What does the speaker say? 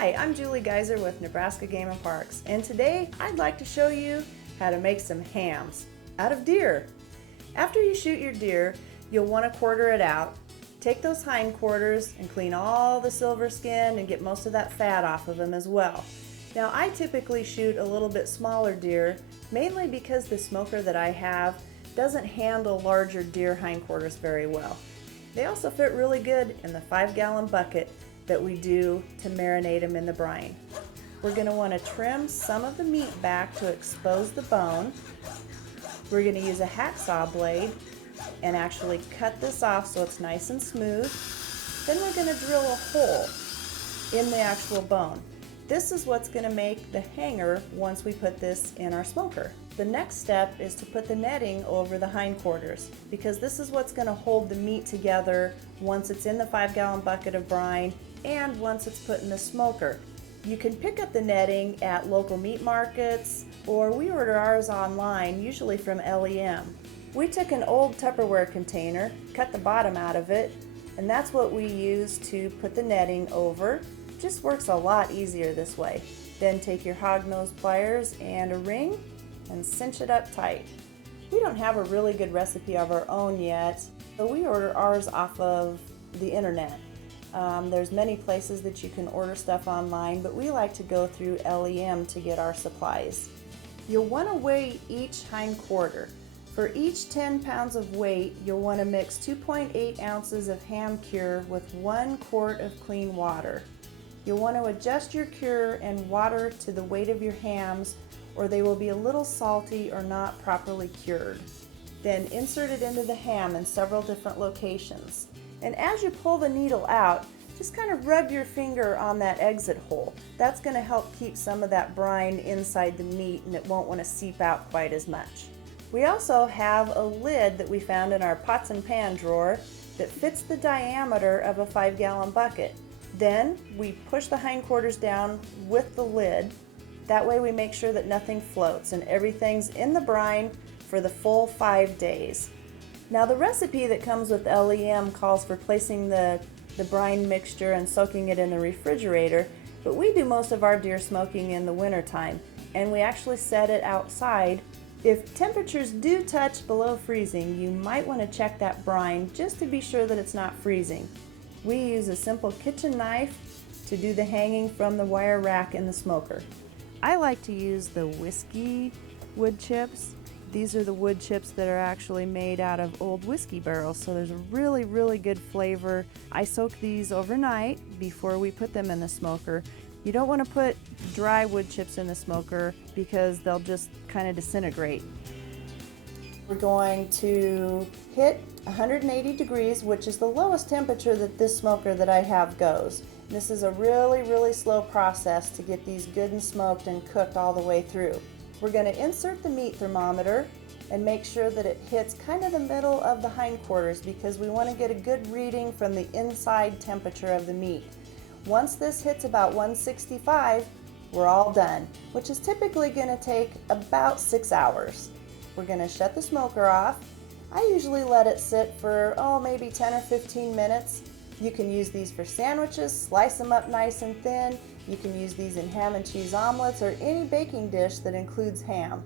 Hi, I'm Julie Geiser with Nebraska Game and Parks, and today I'd like to show you how to make some hams out of deer. After you shoot your deer, you'll want to quarter it out. Take those hindquarters and clean all the silver skin and get most of that fat off of them as well. Now I typically shoot a little bit smaller deer, mainly because the smoker that I have doesn't handle larger deer hindquarters very well. They also fit really good in the 5-gallon bucket that we do to marinate them in the brine. We're going to want to trim some of the meat back to expose the bone. We're going to use a hacksaw blade and actually cut this off so it's nice and smooth. Then we're going to drill a hole in the actual bone. This is what's going to make the hanger once we put this in our smoker. The next step is to put the netting over the hindquarters, because this is what's going to hold the meat together once it's in the 5-gallon bucket of brine and once it's put in the smoker. You can pick up the netting at local meat markets, or we order ours online, usually from LEM. We took an old Tupperware container, cut the bottom out of it, and that's what we use to put the netting over. Just works a lot easier this way. Then take your hognose pliers and a ring and cinch it up tight. We don't have a really good recipe of our own yet, so we order ours off of the internet. There's many places that you can order stuff online, but we like to go through LEM to get our supplies. You'll want to weigh each hindquarter. For each 10 pounds of weight, you'll want to mix 2.8 ounces of ham cure with 1 quart of clean water. You'll want to adjust your cure and water to the weight of your hams, or they will be a little salty or not properly cured. Then insert it into the ham in several different locations. And as you pull the needle out, just kind of rub your finger on that exit hole. That's going to help keep some of that brine inside the meat, and it won't want to seep out quite as much. We also have a lid that we found in our pots and pan drawer that fits the diameter of a 5-gallon bucket. Then we push the hindquarters down with the lid. That way we make sure that nothing floats and everything's in the brine for the full 5 days. Now the recipe that comes with LEM calls for placing the brine mixture and soaking it in the refrigerator, but we do most of our deer smoking in the winter time, and we actually set it outside. If temperatures do touch below freezing, you might want to check that brine just to be sure that it's not freezing. We use a simple kitchen knife to do the hanging from the wire rack in the smoker. I like to use the whiskey wood chips. These are the wood chips that are actually made out of old whiskey barrels, so there's a really good flavor. I soak these overnight before we put them in the smoker. You don't want to put dry wood chips in the smoker because they'll just kind of disintegrate. We're going to hit 180 degrees, which is the lowest temperature that this smoker that I have goes. This is a really slow process to get these good and smoked and cooked all the way through. We're going to insert the meat thermometer and make sure that it hits kind of the middle of the hindquarters, because we want to get a good reading from the inside temperature of the meat. Once this hits about 165, we're all done, which is typically going to take about 6 hours. We're going to shut the smoker off. I usually let it sit for, maybe 10 or 15 minutes. You can use these for sandwiches, slice them up nice and thin. You can use these in ham and cheese omelets or any baking dish that includes ham.